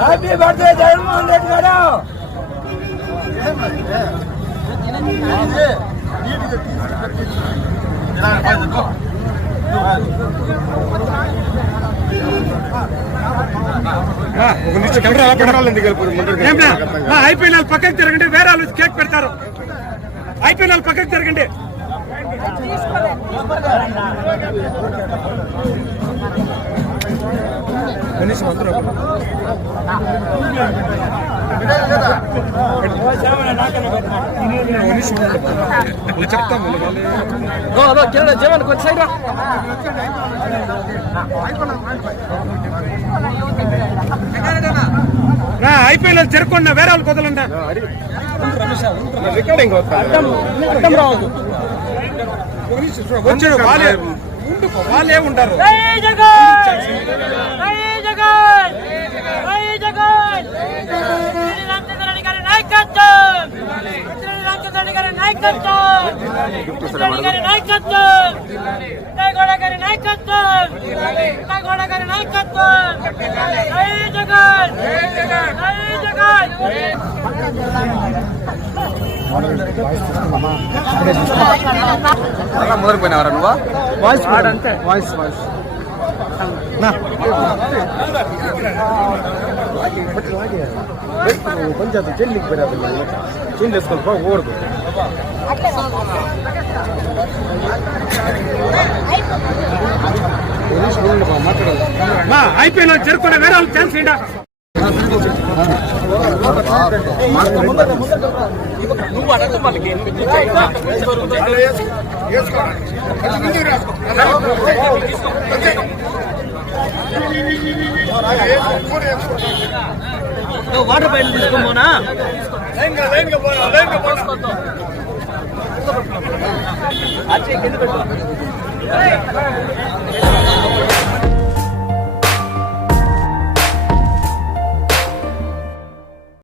Happy birthday Jaganmohan Reddy గారు. అయిపోయిన పక్కకి తిరగండి, వేరే వాళ్ళు కేక్ పెడతారు. అయిపోయిన పక్కకి తిరగండి. చెప్తాము జీవన్ కొంచెం సైడ్ అయిపోయిన చెరుకున్నా వేరే వాళ్ళు కుదలండి. రికార్డింగ్ వచ్చాడు వాళ్ళే ఉంటారు. మొదలుపోయినవరా నువ్వు? వాయిస్ అంటే వాయిస్ పంచాయతీ చెల్లికి పెరాదు చేంజ్ చేసుకొని పోకూడదు. అయిపోయిన జరుపుకున్న వేరే వాళ్ళు ఛాన్స్ ఏంటా? వాటర్ పైన తీసుకోమోనా కింద పెట్టు.